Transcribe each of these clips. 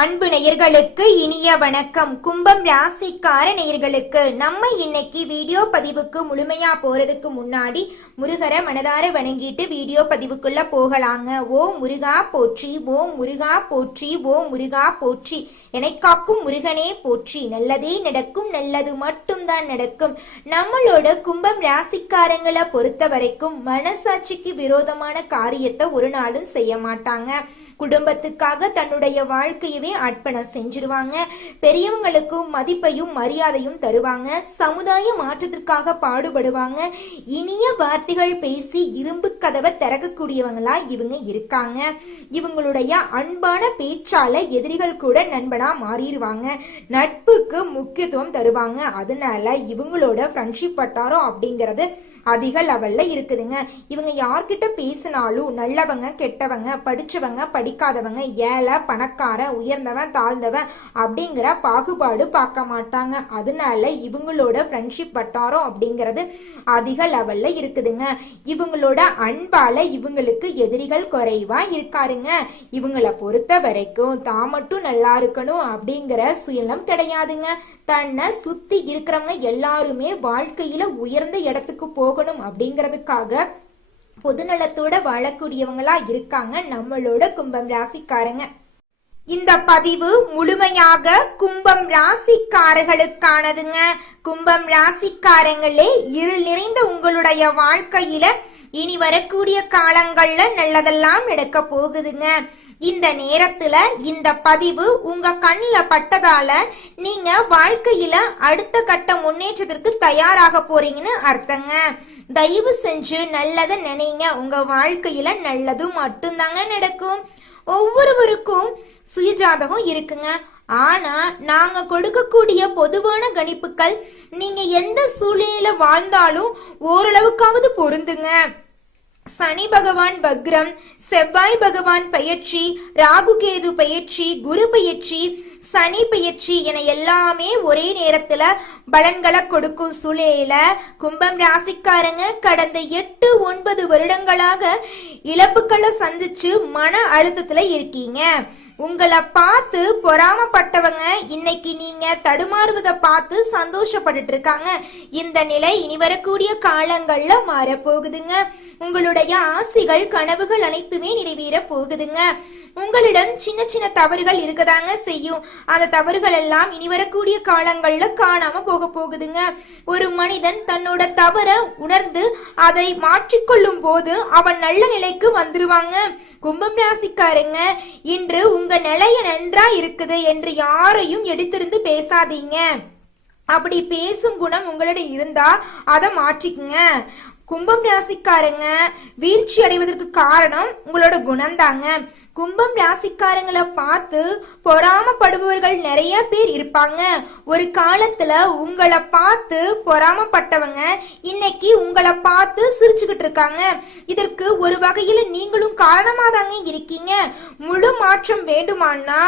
அன்பு நேயர்களுக்கு இனிய வணக்கம். கும்பம் ராசிக்கார நேயர்களுக்கு நம்ம இன்னைக்கு வீடியோ பதிவுக்கு முழுமையா போறதுக்கு முன்னாடி முருகரை மனதார வணங்கிட்டு வீடியோ பதிவுக்குள்ள போகலாங்க. ஓ முருகா போற்றி, ஓ முருகா போற்றி, ஓ முருகா போற்றி, என்னை காக்கும் முருகனே போற்றி. நல்லதே நடக்கும், நல்லது மட்டும்தான் நடக்கும். நம்மளோட கும்பம் ராசிக்காரங்களை பொறுத்த வரைக்கும் மனசாட்சிக்கு விரோதமான காரியத்தை ஒரு நாளும் செய்ய மாட்டாங்க. குடும்பத்துக்காக தன்னுடைய வாழ்க்கையவே அர்ப்பணம் செஞ்சிருவாங்க. பெரியவங்களுக்கும் மதிப்பையும் மரியாதையும் தருவாங்க. சமுதாய மாற்றத்திற்காக பாடுபடுவாங்க. இனிய வார்த்தைகள் பேசி இரும்பு கதவை திறக்கக்கூடியவங்களா இவங்க இருக்காங்க. இவங்களுடைய அன்பான பேச்சால எதிரிகள் கூட நண்பனா மாறிடுவாங்க. நட்புக்கு முக்கியத்துவம் தருவாங்க. அதனால இவங்களோட ஃப்ரெண்ட்ஷிப் வட்டாரம் அப்படிங்கிறது அதிக லெவல்ல இருக்குதுங்க. இவங்க யார்கிட்ட பேசினாலும் நல்லவங்க கெட்டவங்க, படிச்சவங்க படிக்காதவங்க, ஏழை பணக்கார, உயர்ந்தவன் தாழ்ந்தவன் அப்படிங்கிற பாகுபாடு பார்க்க மாட்டாங்க. அதனால இவங்களோட ஃப்ரெண்ட்ஷிப் வட்டாரம் அப்படிங்கிறது அதிக லெவல்ல இருக்குதுங்க. இவங்களோட அன்பால இவங்களுக்கு எதிரிகள் குறைவா இருக்காருங்க. இவங்களை பொறுத்த வரைக்கும் தான் மட்டும் நல்லா இருக்கணும் அப்படிங்கிற சுயநலம் கிடையாதுங்க. தன்னை சுத்தி இருக்கிறவங்க எல்லாருமே வாழ்க்கையில உயர்ந்த இடத்துக்கு போகணும் அப்படிங்கிறதுக்காக பொதுநலத்தோட வாழக்கூடியவங்களா இருக்காங்க நம்மளோட கும்பம் ராசிக்காரங்க. இந்த பதிவு முழுமையாக கும்பம் ராசிக்காரர்களுக்கானதுங்க. கும்பம் ராசிக்காரங்களே, இருள் நிறைந்த உங்களுடைய வாழ்க்கையில இனி வரக்கூடிய காலங்கள்ல நல்லதெல்லாம் நடக்க போகுதுங்க. இந்த நேரத்துல இந்த பதிவு உங்க கண்ணுல பட்டதால நீங்க வாழ்க்கையில அடுத்த கட்ட முன்னேற்றத்திற்கு தயாராக போறீங்கன்னு அர்த்தங்க. தயவு செஞ்சு நல்லதை நினைங்க. உங்க வாழ்க்கையில நல்லது மட்டும்தாங்க நடக்கும். ஒவ்வொருவருக்கும் சுயஜாதகம் இருக்குங்க. ஆனா நாங்க கொடுக்கக்கூடிய பொதுவான கணிப்புகள் நீங்க எந்த சூழ்நிலையில வாழ்ந்தாலும் ஓரளவுக்காவது பொருந்துங்க. சனி பகவான் வக்ரம், செவ்வாய் பகவான் பெயர்ச்சி, ராகு கேது பெயர்ச்சி, குரு பெயர்ச்சி, சனி பெயர்ச்சி என எல்லாமே ஒரே நேரத்துல பலன்களை கொடுக்கும் சூழ்நிலையில கும்பம் ராசிக்காரங்க கடந்த 8-9 வருடங்களாக இழப்புகளை சந்திச்சு மன அழுத்தத்துல இருக்கீங்க. உங்களை பார்த்து பொறாமப்பட்டவங்க இன்னைக்கு நீங்க தடுமாறுவதை பார்த்து சந்தோஷப்பட்டு இருக்காங்க. இந்த நிலை இனி வரக்கூடிய காலங்கள்ல மாறப்போகுதுங்க. உங்களுடைய ஆசைகள் கனவுகள் அனைத்துமே நிறைவேற போகுதுங்க. உங்களிடம் சின்ன சின்ன தவறுகள் இருக்கதாங்க செய்யும். அந்த தவறுகள் எல்லாம் இனி வரக்கூடிய காலங்கள்ல காணாம போக போகுதுங்க. ஒரு மனிதன் தன்னோட தவற உணர்ந்து அதை மாற்றிக்கொள்ளும் போது அவன் நல்ல நிலைக்கு வந்துருவாங்க. கும்பம் ராசிக்காரங்க, இன்று உங்க நிலைய நன்றா இருக்குது என்று யாரையும் எடுத்திருந்து பேசாதீங்க. அப்படி பேசும் குணம் உங்களிடம் இருந்தா அதை மாற்றிக்குங்க. கும்பம் ராசிக்காரங்க, வீழ்ச்சி அடைவதற்கு காரணம் உங்களோட குணம்தாங்க. கும்பம் ராசிக்காரங்களை பார்த்து பொறாமப்படுபவர்கள் நிறைய பேர் இருப்பாங்க. ஒரு காலத்துல உங்களை பார்த்து பொறாமப்பட்டவங்க இன்னைக்கு உங்களை பார்த்து சிரிச்சுக்கிட்டு இருக்காங்க. இதற்கு ஒரு வகையில நீங்களும் காரணமா தாங்க இருக்கீங்க. முழு மாற்றம் வேண்டுமானா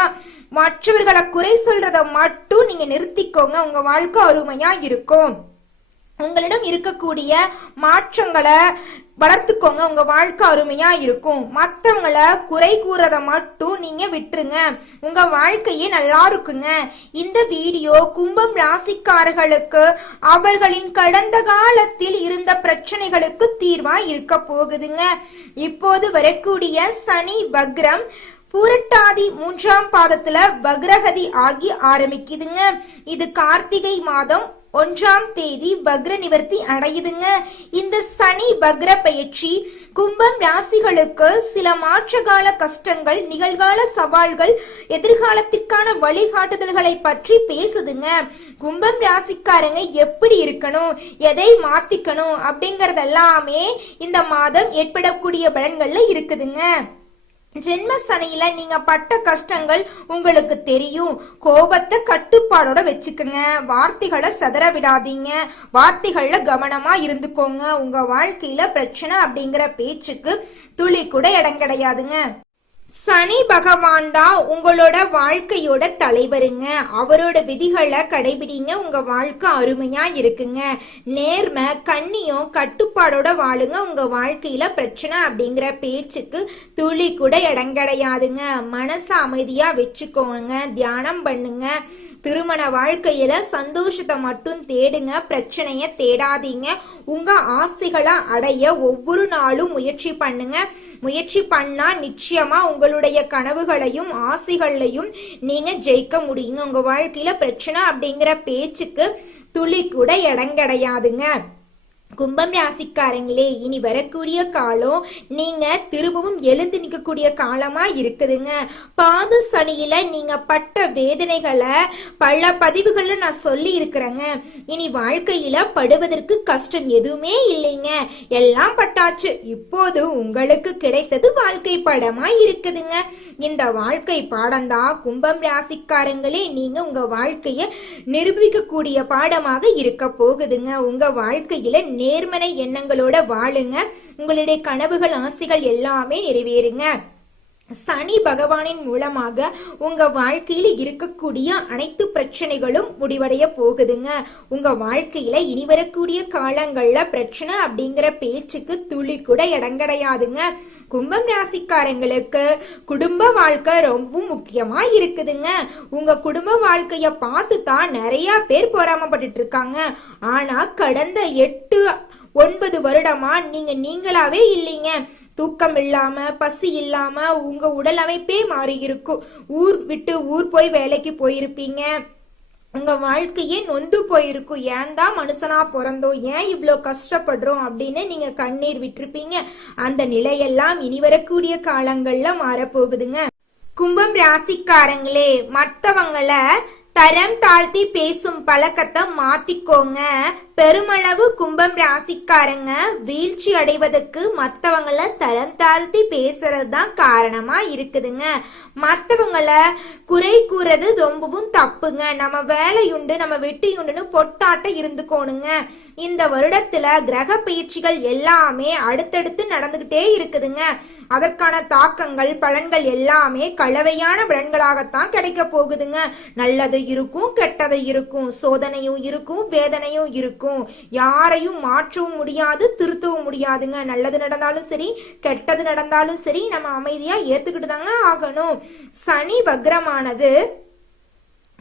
மற்றவர்களை குறை சொல்றத மட்டும் நீங்க நிறுத்திக்கோங்க. உங்க வாழ்க்கை அருமையா இருக்கும். உங்களிடம் இருக்கக்கூடிய மாற்றங்களை வளர்த்துக்கோங்க. உங்க வாழ்க்கை அருமையா இருக்கும். மற்றவங்களை குறை கூறத மட்டும் நீங்க விட்டுருங்க. உங்க வாழ்க்கையே நல்லா இருக்குங்க. இந்த வீடியோ கும்பம் ராசிக்காரர்களுக்கு அவர்களின் கடந்த காலத்தில் இருந்த பிரச்சனைகளுக்கு தீர்வா இருக்க போகுதுங்க. இப்போது வரக்கூடிய சனி வக்ரம் பூரட்டாதி 3ஆம் பாதத்துல வக்ரகதி ஆகி ஆரம்பிக்குதுங்க. இது கார்த்திகை மாதம் 1ஆம் தேதி வக்ர நிவர்த்தி அடையுதுங்க. இந்த சனி வக்ர பயிற்சி கும்பம் ராசிகளுக்கு சில மாற்றகால கஷ்டங்கள், நிகழ்கால சவால்கள், எதிர்காலத்திற்கான வழிகாட்டுதல்களை பற்றி பேசுதுங்க. கும்பம் ராசிக்காரங்க எப்படி இருக்கணும், எதை மாத்திக்கணும் அப்படிங்கறதெல்லாமே இந்த மாதம் ஏற்படக்கூடிய பலன்கள்ல இருக்குதுங்க. ஜென்ம சனியில நீங்க பட்ட கஷ்டங்கள் உங்களுக்கு தெரியும். கோபத்தை கட்டுப்பாடோட வச்சுக்கோங்க. வார்த்தைகளை சதற விடாதீங்க. வார்த்தைகள்ல கவனமா இருந்துக்கோங்க. உங்க வாழ்க்கையில பிரச்சனை அப்படிங்கிற பேச்சுக்கு துளி கூட இடம் கிடையாதுங்க. சனி பகவான் தான் உங்களோட வாழ்க்கையோட தலைவருங்க. அவரோட விதிகளை கடைபிடிங்க, உங்க வாழ்க்கை அருமையா இருக்குங்க. நேர்மை கண்ணியம் கட்டுப்பாடோட வாழுங்க. உங்க வாழ்க்கையில பிரச்சனை அப்படிங்கிற பேச்சுக்கு துளி கூட இடம் கிடையாதுங்க. மனசை அமைதியா வச்சுக்கோங்க, தியானம் பண்ணுங்க. திருமண வாழ்க்கையில சந்தோஷத்தை மட்டும் தேடுங்க, பிரச்சனைய தேடாதீங்க. உங்க ஆசைகளை அடைய ஒவ்வொரு நாளும் முயற்சி பண்ணுங்க. முயற்சி பண்ணா நிச்சயமா உங்களுடைய கனவுகளையும் ஆசைகளையும் நீங்க ஜெயிக்க முடியுங்க. உங்க வாழ்க்கையில பிரச்சனை அப்படிங்கிற பேச்சுக்கு துளி கூட இடம் கிடையாதுங்க. கும்பம் ராசிக்காரங்களே, இனி வரக்கூடிய காலம் நீங்க திரும்பவும் எழுந்து நிற்கக்கூடிய காலமா இருக்குதுங்க. பாத சனியில நீங்க பட்ட வேதனைகளை பல பதிவுகள்ல நான் சொல்லி இருக்கிறேங்க. இனி வாழ்க்கையில படுவதற்கு கஷ்டம் எதுவுமே இல்லைங்க, எல்லாம் பட்டாச்சு. இப்போது உங்களுக்கு கிடைத்தது வாழ்க்கை பாடமா இருக்குதுங்க. இந்த வாழ்க்கை பாடம் தான் கும்பம் ராசிக்காரங்களே, நீங்க உங்க வாழ்க்கைய நிரூபிக்கக்கூடிய பாடமாக இருக்க போகுதுங்க. உங்க வாழ்க்கையில நேர்மறை எண்ணங்களோட வாழுங்க. உங்களுடைய கனவுகள் ஆசைகள் எல்லாமே நிறைவேறுங்க. சனி பகவானின் மூலமாக உங்க வாழ்க்கையில இருக்கக்கூடிய அனைத்து பிரச்சனைகளும் முடிவடைய போகுதுங்க. உங்க வாழ்க்கையில இனி வரக்கூடிய காலங்கள்ல பிரச்சனை அப்படிங்கிற பேச்சுக்கு துளி கூட இடம் கிடையாதுங்க. கும்பம் ராசிக்காரங்களுக்கு குடும்ப வாழ்க்கை ரொம்ப முக்கியமா இருக்குதுங்க. உங்க குடும்ப வாழ்க்கைய பார்த்து தான் நிறைய பேர் பொறாமப்பட்டு இருக்காங்க. ஆனா கடந்த 8-9 வருடமா நீங்களாவே இல்லைங்க. தூக்கம் இல்லாம பசி இல்லாம உங்க உடல் அமைப்பே மாறி இருக்கும். ஊர் விட்டு ஊர் போய் வேலைக்கு போயிருப்பீங்க. உங்க வாழ்க்கையே நொந்து போயிருக்கும். ஏன் தான் மனுஷனா பிறந்தோம், ஏன் இவ்வளோ கஷ்டப்படுறோம் அப்படின்னு நீங்க கண்ணீர் விட்டுருப்பீங்க. அந்த நிலையெல்லாம் இனி வரக்கூடிய காலங்கள்ல மாறப்போகுதுங்க. கும்பம் ராசிக்காரங்களே, மற்றவங்கள தரம் தாழ்த்தி பேசும் பழக்கத்தை மாத்திக்கோங்க. பெருமளவு கும்பம் ராசிக்காரங்க வீழ்ச்சி அடைவதற்கு மற்றவங்கள தரம் தாழ்த்தி பேசுறது தான் காரணமா இருக்குதுங்க. மற்றவங்கள குறை கூறது ரொம்பவும் தப்புங்க. நம்ம வேலையுண்டு நம்ம வெட்டியுண்டுன்னு பொட்டாட்ட இருந்துக்கோணுங்க. இந்த வருடத்துல கிரக பயிற்சிகள் எல்லாமே அடுத்தடுத்து நடந்துகிட்டே இருக்குதுங்க. அதற்கான தாக்கங்கள் பலன்கள் எல்லாமே கலவையான பலன்களாகத்தான் கிடைக்க போகுதுங்க. நல்லது இருக்கும், கெட்டது இருக்கும், சோதனையும் இருக்கும், வேதனையும் இருக்கும். யாரையும் மாற்றவும் முடியாது, திருத்தவும் முடியாதுங்க. நல்லது நடந்தாலும் சரி, கெட்டது நடந்தாலும் சரி, நம்ம அமைதியா ஏத்துக்கிட்டு தாங்க ஆகணும். சனி வக்ரமானது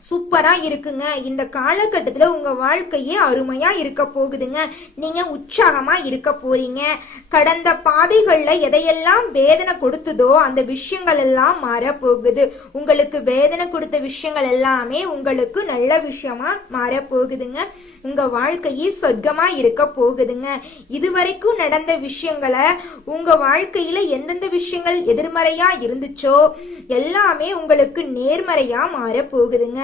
சூப்பரா இருக்குங்க. இந்த காலகட்டத்துல உங்க வாழ்க்கையே அருமையா இருக்க போகுதுங்க. நீங்க உற்சாகமா இருக்க போறீங்க. கடந்த பாதைகள்ல எதையெல்லாம் வேதனை கொடுத்ததோ அந்த விஷயங்கள் எல்லாம் மாற போகுது. உங்களுக்கு வேதனை கொடுத்த விஷயங்கள் எல்லாமே உங்களுக்கு நல்ல விஷயமா மாற போகுதுங்க. உங்க வாழ்க்கையே சொர்க்கமா இருக்க போகுதுங்க. இதுவரைக்கும் நடந்த விஷயங்களை உங்க வாழ்க்கையில எந்தெந்த விஷயங்கள் எதிர்மறையா இருந்துச்சோ எல்லாமே உங்களுக்கு நேர்மறையா மாற போகுதுங்க.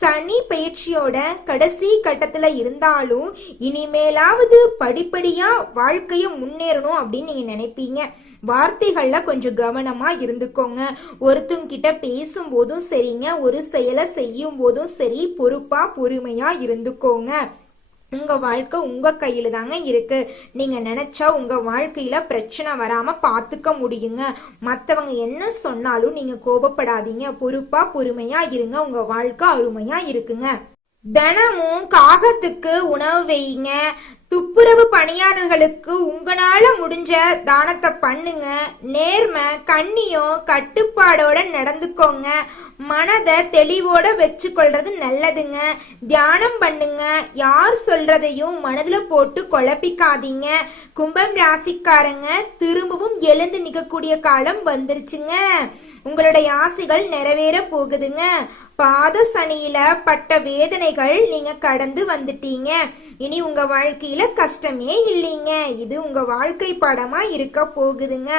சனி பயிற்சியோட கடைசி கட்டத்துல இருந்தாலும் இனிமேலாவது படிப்படியா வாழ்க்கைய முன்னேறணும் அப்படின்னு நீங்க நினைப்பீங்க. வார்த்தைகள்ல கொஞ்சம் கவனமா இருந்துக்கோங்க. ஒருத்தங்க கிட்ட பேசும் போதும் சரிங்க, ஒரு செயலை செய்யும் போதும் சரி, பொறுப்பா பொறுமையா இருந்துக்கோங்க. உங்க வாழ்க்கை உங்க கையில தாங்க இருக்கு. நீங்க நினைச்சா உங்க வாழ்க்கையில பிரச்சனை வராம பாத்துக்க முடியுங்க. மத்தவங்க என்ன சொன்னாலும் நீங்க கோபப்படாதீங்க, பொறுப்பா பொறுமையா இருங்க. உங்க வாழ்க்கை அருமையா இருக்குங்க. தினமும் காகத்துக்கு உணவு வைங்க. துப்புரவு பணியாளர்களுக்கு உங்களால முடிஞ்ச தானத்தை பண்ணுங்க. நேர்மை கண்ணியம் கட்டுப்பாடோட நடந்துக்கோங்க. மனதை தெளிவோட வச்சுக்கொள்றது நல்லதுங்க. தியானம் பண்ணுங்க. யார் சொல்றதையும் மனதுல போட்டு குழப்பிக்காதீங்க. கும்பம் ராசிக்காரங்க திரும்பவும் எழுந்து நிற்கக்கூடிய காலம் வந்துருச்சுங்க. உங்களுடைய ஆசைகள் நிறைவேற போகுதுங்க. பாத சனியில பட்ட வேதனைகள் நீங்க கடந்து வந்துட்டீங்க. இனி உங்க வாழ்க்கையில கஷ்டமே இல்லைங்க. இது உங்க வாழ்க்கை பாடமா இருக்க போகுதுங்க.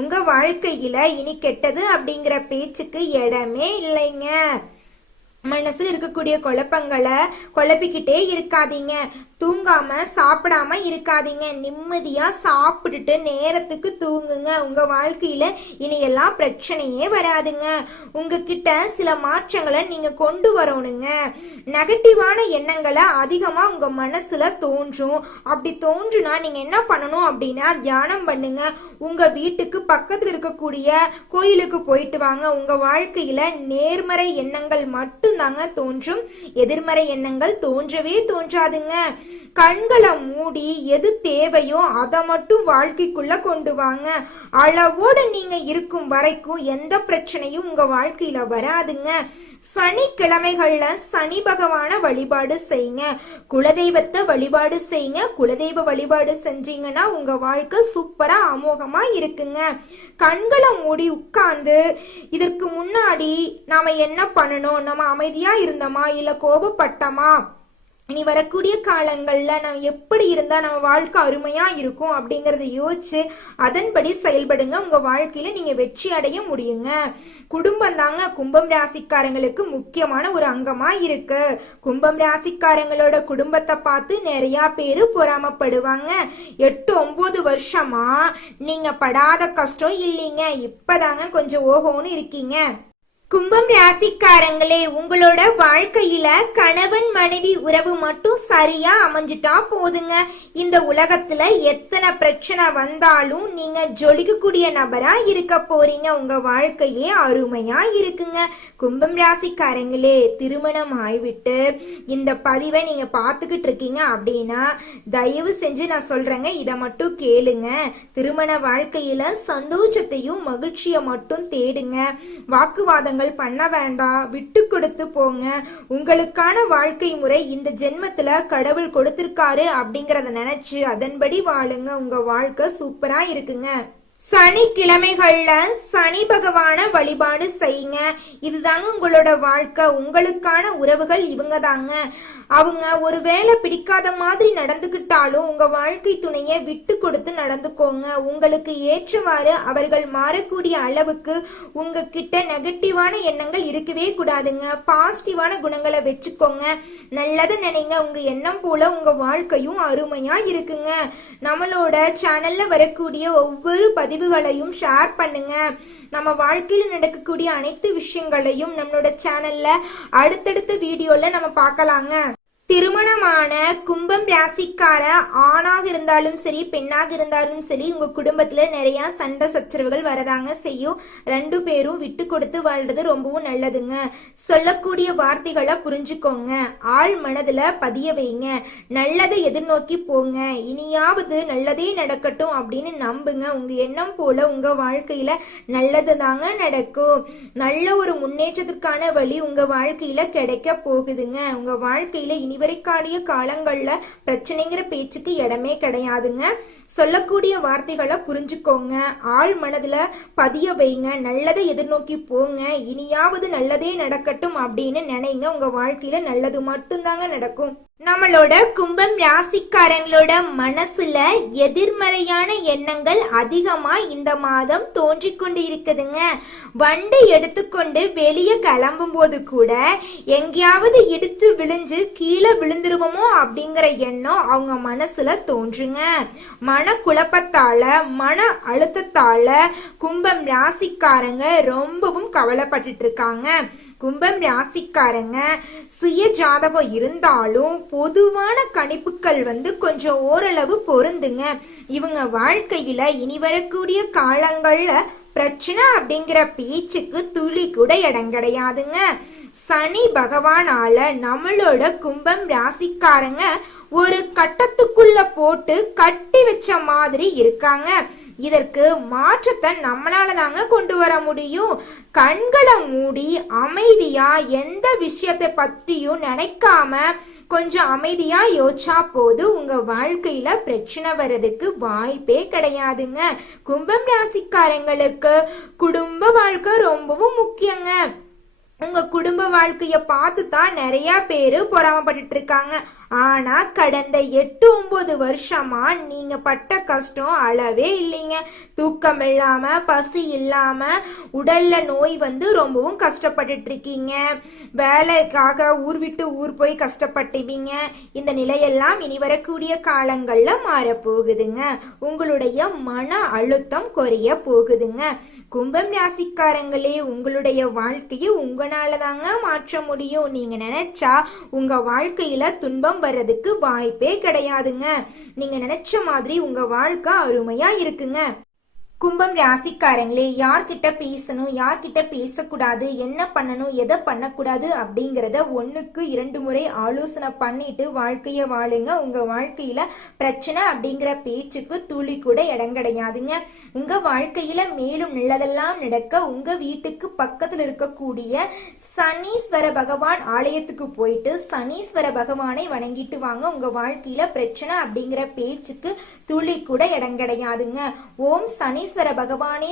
உங்க வாழ்க்கையில இனி கெட்டது அப்படிங்கிற பேச்சுக்கு இடமே இல்லைங்க. மனசுல இருக்கக்கூடிய குழப்பங்களை குழப்பிக்கிட்டே இருக்காதீங்க. தூங்காம சாப்பிடாம இருக்காதீங்க. நிம்மதியா சாப்பிட்டுட்டு நேரத்துக்கு தூங்குங்க. உங்க வாழ்க்கையில இனி எல்லாம் பிரச்சனையே வராதுங்க. உங்ககிட்ட சில மாற்றங்களை நீங்க கொண்டு வரணுங்க. நெகட்டிவான எண்ணங்களை அதிகமா உங்க மனசுல தோன்றும். அப்படி தோன்றுனா நீங்க என்ன பண்ணணும் அப்படின்னா தியானம் பண்ணுங்க. உங்க வீட்டுக்கு பக்கத்துல இருக்கக்கூடிய கோயிலுக்கு போயிட்டு வாங்க. உங்க வாழ்க்கையில நேர்மறை எண்ணங்கள் மட்டும்தாங்க தோன்றும். எதிர்மறை எண்ணங்கள் தோன்றவே தோன்றாதுங்க. கண்களை மூடி எது தேவையோ அதை மட்டும் வாழ்க்கைக்குள்ள கொண்டு வாங்க. அளவோடு நீங்க இருக்கும் வரைக்கும் எந்த பிரச்சனையும் உங்க வாழ்க்கையில வராதுங்க. சனிக்கிழமைகள்ல சனி பகவான வழிபாடு செய்யுங்க. குலதெய்வத்தை வழிபாடு செய்யுங்க. குலதெய்வ வழிபாடு செஞ்சீங்கன்னா உங்க வாழ்க்கை சூப்பரா அமோகமா இருக்குங்க. கண்களை மூடி உட்கார்ந்து இதற்கு முன்னாடி நாம என்ன பண்ணணும், நம்ம அமைதியா இருந்தோமா இல்ல கோபப்பட்டோமா, இனி வரக்கூடிய காலங்கள்ல நம்ம எப்படி இருந்தா நம்ம வாழ்க்கை அருமையா இருக்கும் அப்படிங்கறத யோசிச்சு அதன்படி செயல்படுங்க. உங்க வாழ்க்கையில நீங்க வெற்றி அடைய முடியுங்க. குடும்பம் தாங்க கும்பம் ராசிக்காரங்களுக்கு முக்கியமான ஒரு அங்கமா இருக்கு. கும்பம் ராசிக்காரங்களோட குடும்பத்தை பார்த்து நிறைய பேரு பொறாமப்படுவாங்க. 8-9 வருஷமா நீங்க படாத கஷ்டம் இல்லைங்க. இப்பதாங்க கொஞ்சம் ஓஹோன்னு இருக்கீங்க. கும்பம் ராசிக்காரங்களே, உங்களோட வாழ்க்கையில கணவன் மனைவி உறவு மட்டும் சரியா அமைஞ்சிட்டா போதுங்க. இந்த உலகத்துல எத்தனை பிரச்சனை வந்தாலும் நீங்க ஜொலிக்கக்கூடிய நபரா இருக்க போறீங்க. உங்க வாழ்க்கையே அருமையா இருக்குங்க. கும்பம் ராசிக்காரங்களே, திருமணம் ஆய்விட்டு இந்த பதிவை நீங்க பாத்துக்கிட்டு இருக்கீங்க அப்படின்னா தயவு செஞ்சு நான் சொல்றேங்க, இத மட்டும் கேளுங்க. திருமண வாழ்க்கையில சந்தோஷத்தையும் மகிழ்ச்சிய மட்டும் தேடுங்க. வாக்குவாதங்கள் பண்ண வேண்டாம். விட்டு கொடுத்து போங்க. உங்களுக்கான வாழ்க்கை முறை இந்த ஜென்மத்துல கடவுள் கொடுத்திருக்காரு அப்படிங்கறத நினைச்சு அதன்படி வாழுங்க. உங்க வாழ்க்கை சூப்பரா இருக்குங்க. சனிக்கிழமைகள்ல சனி பகவான வழிபாடு செய்யுங்க. இதுதாங்க உங்களோட வாழ்க்கை. உங்களுக்கான உறவுகள் இவங்க தாங்க. அவங்க ஒருவேளை பிடிக்காத மாதிரி நடந்துகிட்டாலும் உங்க வாழ்க்கை துணையை விட்டு கொடுத்து நடந்துக்கோங்க. உங்களுக்கு ஏற்றவாறு அவர்கள் மாறக்கூடிய அளவுக்கு உங்ககிட்ட நெகட்டிவான எண்ணங்கள் இருக்கவே கூடாதுங்க. பாசிட்டிவான குணங்களை வச்சுக்கோங்க. நல்லது நினைங்க. உங்க எண்ணம் போல உங்க வாழ்க்கையும் அருமையா இருக்குங்க. நம்மளோட சேனல்ல வரக்கூடிய ஒவ்வொரு பதிவுகளையும் ஷேர் பண்ணுங்க. நம்ம வாழ்க்கையில் நடக்கக்கூடிய அனைத்து விஷயங்களையும் நம்மளோட சேனல்ல அடுத்தடுத்த வீடியோல நம்ம பார்க்கலாங்க. திருமணமான கும்பம் ராசிக்கார ஆணாக இருந்தாலும் சரி பெண்ணாக இருந்தாலும் சரி உங்க குடும்பத்துல நிறைய சண்டை சச்சரவுகள் வரதாங்க செய்யும். 2 பேரும் விட்டு கொடுத்து வாழ்றது ரொம்பவும் நல்லதுங்க. சொல்லக்கூடிய வார்த்தைகளை புரிஞ்சுக்கோங்க. ஆள் மனதுல பதிய வைங்க. நல்லதை எதிர்நோக்கி போங்க. இனியாவது நல்லதே நடக்கட்டும் அப்படின்னு நம்புங்க. உங்க எண்ணம் போல உங்க வாழ்க்கையில நல்லது தாங்க நடக்கும். நல்ல ஒரு முன்னேற்றத்திற்கான வழி உங்க வாழ்க்கையில கிடைக்க போகுதுங்க. உங்க வாழ்க்கையில இனி வரைக்காடிய காலங்கள்ல பிரச்சனைங்கிற பேச்சுக்கு இடமே கிடையாதுங்க. சொல்லக்கூடிய வார்த்தைகளை புரிஞ்சுக்கோங்க. ஆள் மனதுல பதிய வைங்க. நல்லதை எதிர்நோக்கி போங்க. இனியாவது நல்லதே நடக்கட்டும் அப்படின்னு நினைங்க. உங்க வாழ்க்கையில நல்லது மட்டும்தாங்க நடக்கும். நம்மளோட கும்பம் ராசிக்காரங்களோட மனசுல எதிர்மறையான எண்ணங்கள் அதிகமா இந்த மாதம் தோன்றிக் கொண்டு இருக்குதுங்க. வண்டி எடுத்துக்கொண்டு வெளியே கிளம்பும் போது கூட எங்கேயாவது இடித்து விழுந்து கீழே விழுந்துருவோமோ அப்படிங்கிற எண்ணம் அவங்க மனசுல தோன்றுங்க. மன குழப்பத்தால மன அழுத்தத்தால கும்பம் ராசிக்காரங்க ரொம்பவும் கவலைப்பட்டுட்டு இருக்காங்க. கும்பம் ராசிக்காரங்க சுய ஜாதகம் இருந்தாலும் பொதுவான கணிப்புகள் கொஞ்சம் ஓரளவு பொருந்துங்க. இவங்க வாழ்க்கையில இனி வரக்கூடிய காலங்கள்ல பிரச்சனை அப்படிங்கிற பேச்சுக்கு துளி கூட இடம் கிடையாதுங்க. சனி பகவானால நம்மளோட கும்பம் ராசிக்காரங்க ஒரு கட்டத்துக்குள்ள போட்டு கட்டி வச்ச மாதிரி இருக்காங்க. இதற்கு மாற்றத்தை நம்மளால தாங்க கொண்டு வர முடியும். கண்களை மூடி அமைதியா எந்த விஷயத்தை பத்தியும் நினைக்காம கொஞ்சம் அமைதியா யோசிச்சா போது உங்க வாழ்க்கையில பிரச்சனை வர்றதுக்கு வாய்ப்பே கிடையாதுங்க. கும்பம் ராசிக்காரங்களுக்கு குடும்ப வாழ்க்கை ரொம்பவும் முக்கியங்க. உங்க குடும்ப வாழ்க்கைய பார்த்து தான் நிறைய பேரு பொறாமப்பட்டுட்டு இருக்காங்க. ஆனா கடந்த 8-9 வருஷமா நீங்க பட்ட கஷ்டம் அளவே இல்லைங்க. தூக்கம் இல்லாம, பசி இல்லாம, உடல்ல நோய் வந்து ரொம்பவும் கஷ்டப்பட்டுட்டு இருக்கீங்க. வேலைக்காக ஊர் விட்டு ஊர் போய் கஷ்டப்பட்டுவீங்க. இந்த நிலையெல்லாம் இனி வரக்கூடிய காலங்கள்ல மாறப்போகுதுங்க. உங்களுடைய மன அழுத்தம் குறைய போகுதுங்க. கும்பம் ராசிக்காரங்களே, உங்களுடைய வாழ்க்கையை உங்களால தாங்க மாற்ற முடியும். நீங்க நினைச்சா உங்க வாழ்க்கையில துன்பம் வர்றதுக்கு வாய்ப்பே கிடையாதுங்க. நீங்க நினைச்ச மாதிரி உங்க வாழ்க்கை அருமையா இருக்குங்க. கும்பம் ராசிக்காரங்களே, யார்கிட்ட பேசணும், யார்கிட்ட பேசக்கூடாது, என்ன பண்ணணும், எதை பண்ணக்கூடாது அப்படிங்கிறத 1க்கு 2 முறை ஆலோசனை பண்ணிட்டு வாழ்க்கைய வாழுங்க. உங்க வாழ்க்கையில பிரச்சனை அப்படிங்கிற பேச்சுக்கு துளி கூட இடம் கிடையாதுங்க. உங்க வாழ்க்கையில மேலும் நல்லதெல்லாம் நடக்க உங்க வீட்டுக்கு பக்கத்துல இருக்கக்கூடிய சனீஸ்வர பகவான் ஆலயத்துக்கு போயிட்டு சனீஸ்வர பகவானை வணங்கிட்டு வாங்க. உங்க வாழ்க்கையில பிரச்சனை அப்படிங்கிற பேச்சுக்கு துளி கூட இடம் கிடையாதுங்க. ஓம் சனீஸ்வர பகவானே